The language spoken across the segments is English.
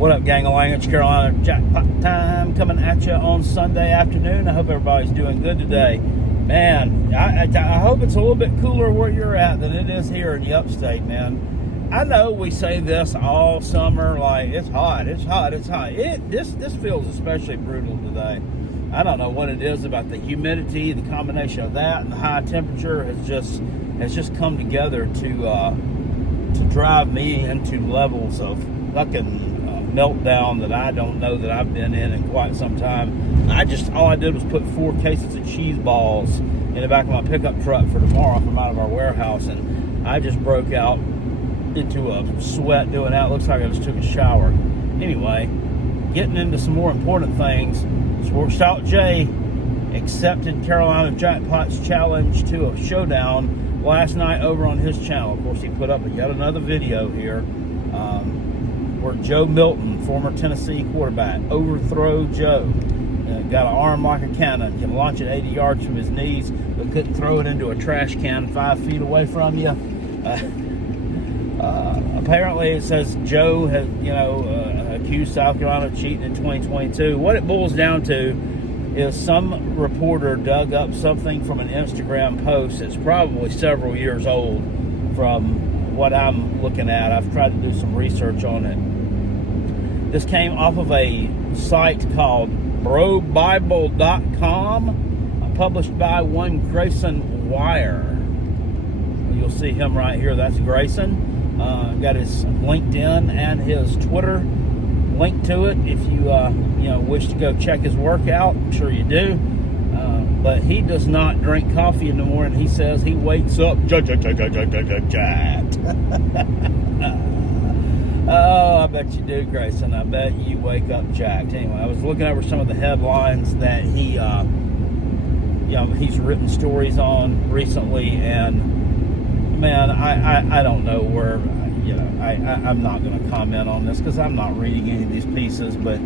What up, gang of language? Carolina jackpot time coming at you on Sunday afternoon. I hope everybody's doing good today. Man, I hope it's a little bit cooler where you're at than it is here in the upstate, man. I know we say this all summer, like it's hot, it's hot, it's hot. This feels especially brutal today. I don't know what it is about the humidity, the combination of that and the high temperature has just come together to drive me into levels of fucking meltdown that I don't know that I've been in quite some time. All I did was put 4 cases of cheese balls in the back of my pickup truck for tomorrow from out of our warehouse, and I just broke out into a sweat doing that. Looks like I just took a shower. Anyway, getting into some more important things. Sports Talk J accepted Carolina Jackpot's challenge to a showdown last night over on his channel. Of course, he put up yet another video here where Joe Milton, former Tennessee quarterback, overthrow Joe. Got an arm like a cannon, can launch it 80 yards from his knees, but couldn't throw it into a trash can 5 feet away from you. Apparently, it says Joe has, accused South Carolina of cheating in 2022. What it boils down to is some reporter dug up something from an Instagram post that's probably several years old from what I'm looking at. I've tried to do some research on it. This came off of a site called brobible.com, published by one Grayson Wire. You'll see him right here. That's Grayson. Got his LinkedIn and his Twitter link to it if you wish to go check his work out. I'm sure you do. But he does not drink coffee in the morning. He says he wakes up jacked. Oh, I bet you do, Grayson. I bet you wake up jacked. Anyway, I was looking over some of the headlines that he's written stories on recently, and man, I don't know where, I'm not going to comment on this because I'm not reading any of these pieces, but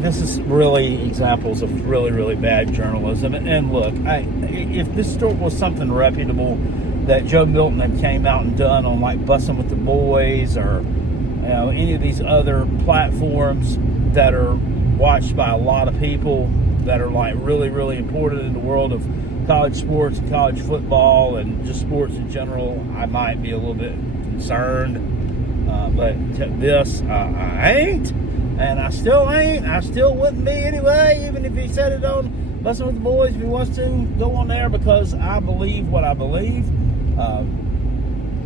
this is really examples of really, really bad journalism. And look, if this story was something reputable that Joe Milton had came out and done on like Bussin' with the Boys or any of these other platforms that are watched by a lot of people that are like really, really important in the world of college sports and college football and just sports in general, I might be a little bit concerned. But this, I ain't. And I still ain't. I still wouldn't be anyway, even if he said it on Bussin' with the Boys. If he wants to, go on there, because I believe what I believe.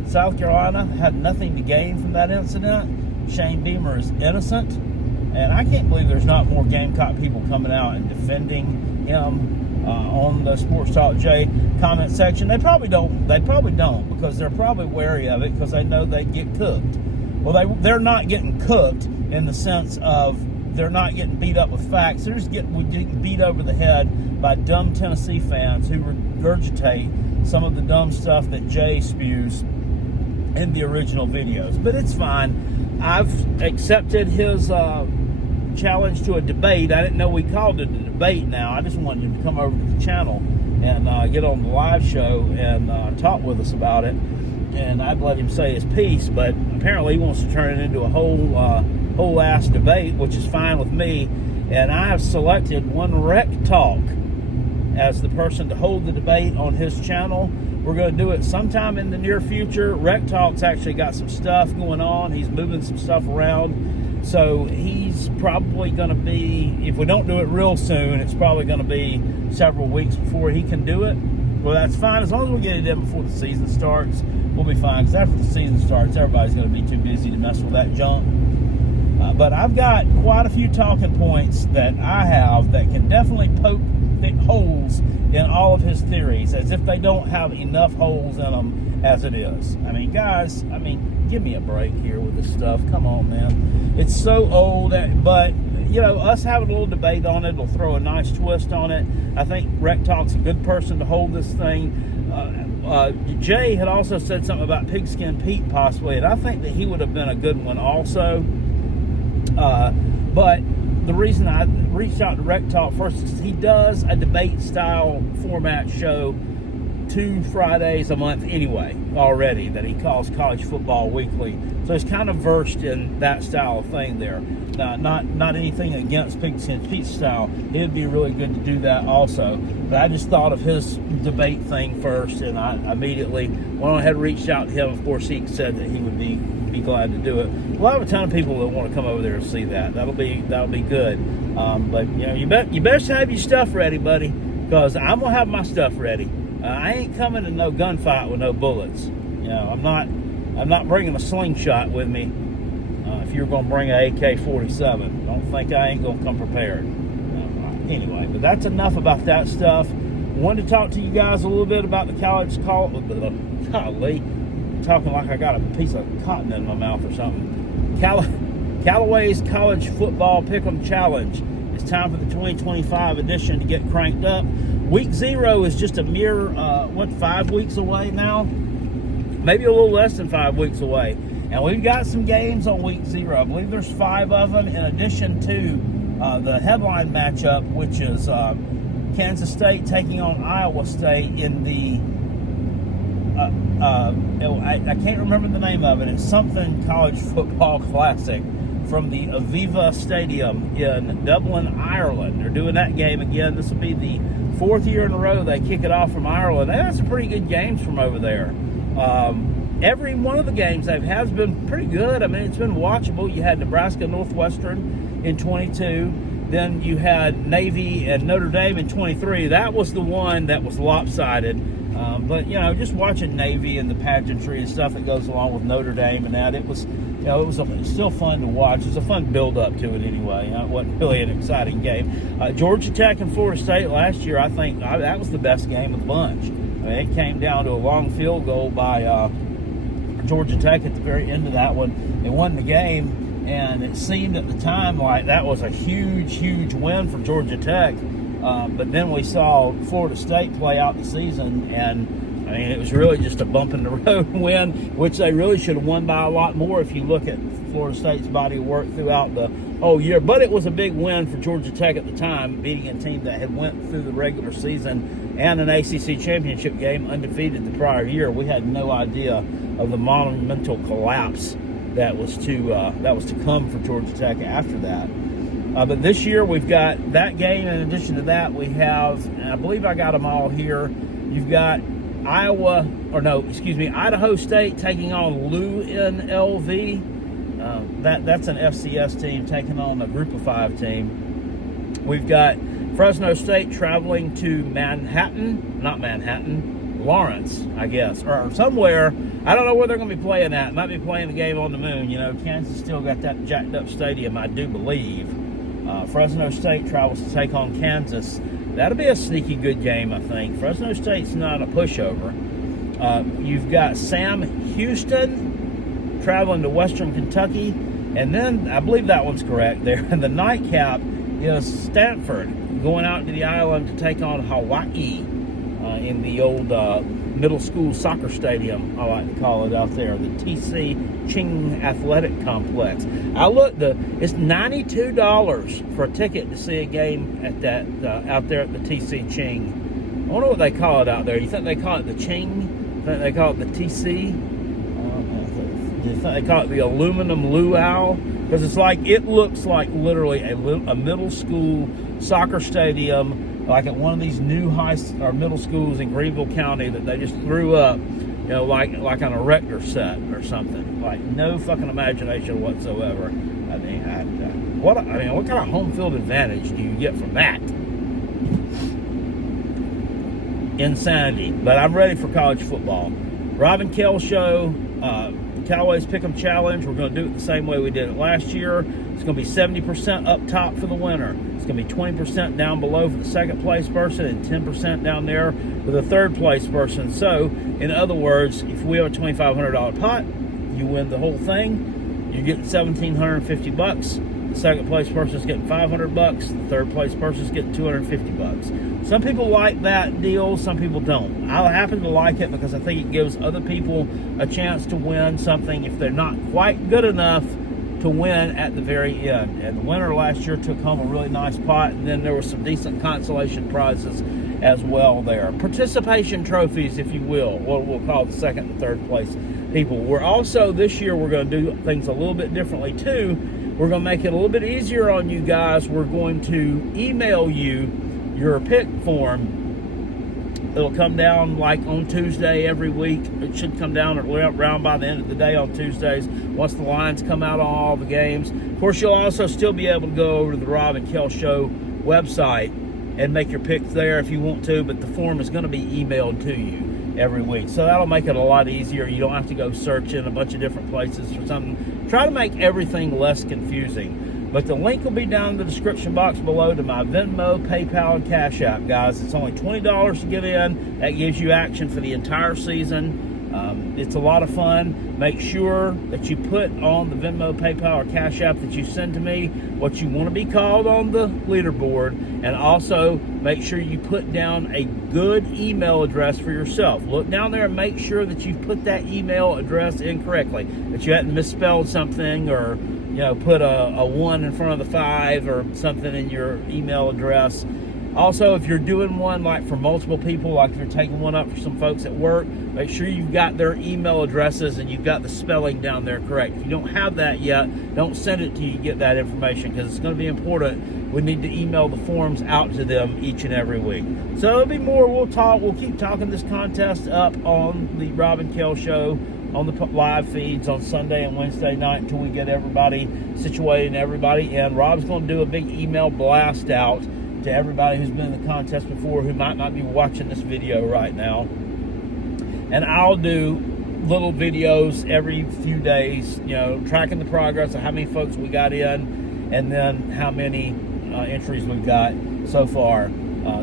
South Carolina had nothing to gain from that incident. Shane Beamer is innocent. And I can't believe there's not more Gamecock people coming out and defending him on the Sports Talk J comment section. They probably don't. Because they're probably wary of it because they know they get cooked. Well, they're not getting cooked in the sense of they're not getting beat up with facts. They're just getting beat over the head by dumb Tennessee fans who regurgitate some of the dumb stuff that Jay spews in the original videos. But it's fine. I've accepted his challenge to a debate. I didn't know we called it a debate now. I just wanted him to come over to the channel and get on the live show and talk with us about it. And I'd let him say his piece, but apparently he wants to turn it into a whole ass debate, which is fine with me. And I have selected one Rec Talk as the person to hold the debate on his channel. We're going to do it sometime in the near future. Rec Talk's actually got some stuff going on. He's moving some stuff around. So he's probably going to be, if we don't do it real soon, it's probably going to be several weeks before he can do it. Well, that's fine. As long as we get it in before the season starts, we'll be fine. Because after the season starts, everybody's going to be too busy to mess with that junk. But I've got quite a few talking points that I have that can definitely poke holes in all of his theories, as if they don't have enough holes in them as it is. I mean, guys, give me a break here with this stuff. Come on, man. It's so old, but us having a little debate on it will throw a nice twist on it. I think Rec Talk's a good person to hold this thing. Jay had also said something about Pigskin Pete possibly, and I think that he would have been a good one also. But the reason I reached out to Rec Talk first is he does a debate style format show 2 Fridays a month anyway already that he calls College Football Weekly. So he's kind of versed in that style of thing there. Not anything against Pigskin Pete's style. It would be really good to do that also. But I just thought of his debate thing first, and I immediately went ahead and reached out to him. Of course, he said that he would be glad to do it. We'll have a ton of people that want to come over there and see that. That'll be good. But you best have your stuff ready, buddy, because I'm gonna have my stuff ready. I ain't coming to no gunfight with no bullets. I'm not bringing a slingshot with me. If you're gonna bring an AK-47, don't think I ain't gonna come prepared. Anyway, but that's enough about that stuff. Wanted to talk to you guys a little bit about the golly, talking like I got a piece of cotton in my mouth or something. Calloways College Football Pickem Challenge. It's time for the 2025 edition to get cranked up. Week 0 is just a mere 5 weeks away now, maybe a little less than 5 weeks away, and we've got some games on week 0. I believe there's 5 of them, in addition to the headline matchup, which is Kansas State taking on Iowa State in the I can't remember the name of it. It's something College Football Classic from the Aviva Stadium in Dublin, Ireland. They're doing that game again. This will be the 4th year in a row they kick it off from Ireland. They had some pretty good games from over there. Every one of the games they've had has been pretty good. I mean, it's been watchable. You had Nebraska Northwestern in 22. Then you had Navy and Notre Dame in 23. That was the one that was lopsided. But just watching Navy and the pageantry and stuff that goes along with Notre Dame and that, it was still fun to watch. It was a fun build-up to it anyway. It wasn't really an exciting game. Georgia Tech and Florida State last year, I think that was the best game of the bunch. I mean, it came down to a long field goal by Georgia Tech at the very end of that one. They won the game, and it seemed at the time like that was a huge, huge win for Georgia Tech. But then we saw Florida State play out the season, and I mean, it was really just a bump in the road win, which they really should have won by a lot more if you look at Florida State's body of work throughout the whole year. But it was a big win for Georgia Tech at the time, beating a team that had went through the regular season and an ACC championship game undefeated the prior year. We had no idea of the monumental collapse that was to come for Georgia Tech after that. But this year we've got that game. In addition to that, we have, and I believe I got them all here. You've got Idaho State taking on UNLV. That's an FCS team taking on a Group of 5 team. We've got Fresno State traveling to Lawrence, I guess, or somewhere. I don't know where they're going to be playing at. Might be playing the game on the moon. Kansas still got that jacked up stadium, I do believe. Fresno State travels to take on Kansas. That'll be a sneaky good game, I think. Fresno State's not a pushover. You've got Sam Houston traveling to Western Kentucky. And then, I believe that one's correct there. And the nightcap is Stanford going out to the island to take on Hawaii in the old middle school soccer stadium, I like to call it out there, the TC Ching Athletic Complex. I looked, it's $92 for a ticket to see a game at that out there at the TC Ching. I wonder what they call it out there. You think they call it the Ching? You think they call it the TC? Do you think they call it the aluminum luau? Because it looks like literally a middle school soccer stadium, like at one of these new middle schools in Greenville County that they just threw up, like on a Rector set or something. Like no fucking imagination whatsoever. I mean, what kind of home field advantage do you get from that? Insanity. But I'm ready for college football. Rob and Kel Show, Calloways Pickem Challenge. We're going to do it the same way we did it last year. It's going to be 70% up top for the winner. It's going to be 20% down below for the second place person and 10% down there for the third place person. So, in other words, if we have a $2,500 pot, you win the whole thing. You get $1,750. The second place person is getting $500. The third place person is getting $250. Some people like that deal. Some people don't. I happen to like it because I think it gives other people a chance to win something if they're not quite good enough to win at the very end. And the winner last year took home a really nice pot, and then there were some decent consolation prizes as well there. Participation trophies, if you will, what we'll call the second and third place people. We're also, this year, we're going to do things a little bit differently too. We're going to make it a little bit easier on you guys. We're going to email you your pick form. It'll come down like on Tuesday every week. It should come down around by the end of the day on Tuesdays once the lines come out on all the games. Of course, you'll also still be able to go over to the Rob and Kel Show website and make your picks there if you want to, but the form is going to be emailed to you every week. So that'll make it a lot easier. You don't have to go searching a bunch of different places for something. Try to make everything less confusing. But the link will be down in the description box below to my Venmo, PayPal, and Cash App, guys. It's only $20 to get in. That gives you action for the entire season. It's a lot of fun. Make sure that you put on the Venmo, PayPal, or Cash App that you send to me what you want to be called on the leaderboard. And also make sure you put down a good email address for yourself. Look down there and make sure that you put that email address in correctly, that you hadn't misspelled something or put a 1 in front of the 5 or something in your email address. Also, if you're doing one like for multiple people, like if you're taking one up for some folks at work, make sure you've got their email addresses and you've got the spelling down there correct. If you don't have that yet, don't send it till you get that information, because it's going to be important. We need to email the forms out to them each and every week. So there'll be more. We'll keep talking this contest up on the Rob and Kel Show on the live feeds on Sunday and Wednesday night until we get everybody situated and everybody in. Rob's going to do a big email blast out to everybody who's been in the contest before who might not be watching this video right now. And I'll do little videos every few days, tracking the progress of how many folks we got in and then how many entries we've got so far.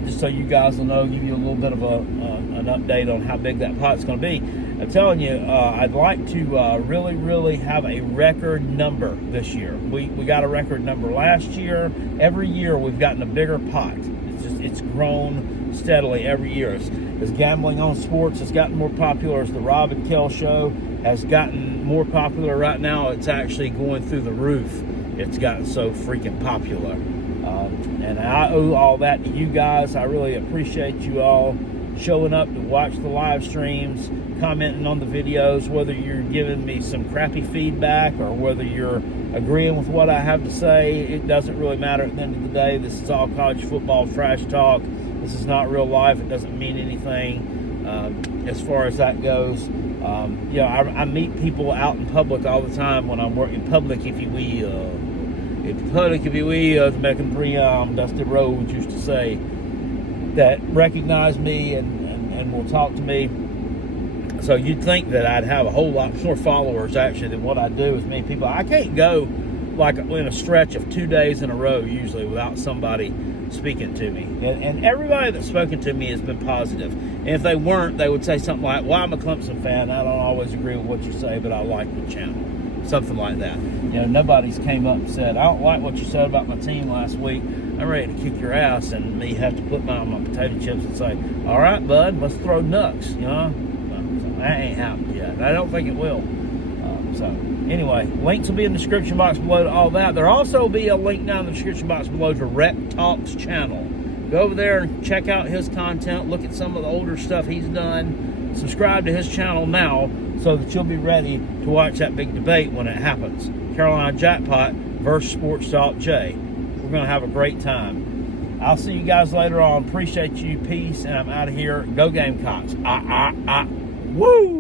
Just so you guys will know, give you a little bit of an update on how big that pot's going to be. I'm telling you, I'd like to really, really have a record number this year. We got a record number last year. Every year we've gotten a bigger pot. It's grown steadily every year. As gambling on sports has gotten more popular, as the Rob and Kel Show has gotten more popular right now, it's actually going through the roof. It's gotten so freaking popular. And I owe all that to you guys. I really appreciate you all showing up to watch the live streams, commenting on the videos, whether you're giving me some crappy feedback or whether you're agreeing with what I have to say. It doesn't really matter at the end of the day. This is all college football trash talk. This is not real life. It doesn't mean anything as far as that goes. I meet people out in public all the time when I'm working public, if you will. The American 3 Dusty Rhodes used to say, that recognize me and will talk to me. So you'd think that I'd have a whole lot more followers actually than what I do with many people. I can't go like in a stretch of 2 days in a row usually without somebody speaking to me. And everybody that's spoken to me has been positive. And if they weren't, they would say something like, well, I'm a Clemson fan. I don't always agree with what you say, but I like the channel. Something like that. Nobody's came up and said, I don't like what you said about my team last week. I'm ready to kick your ass, and me have to put on my potato chips and say, all right, bud, let's throw nuts, That ain't happened yet. I don't think it will. So anyway, links will be in the description box below to all that. There'll also be a link down in the description box below to Rec Talk's channel. Go over there and check out his content. Look at some of the older stuff he's done. Subscribe to his channel now so that you'll be ready to watch that big debate when it happens. Carolina Jackpot versus Sports Talk J. We're going to have a great time. I'll see you guys later on. Appreciate you. Peace. And I'm out of here. Go Gamecocks. Woo!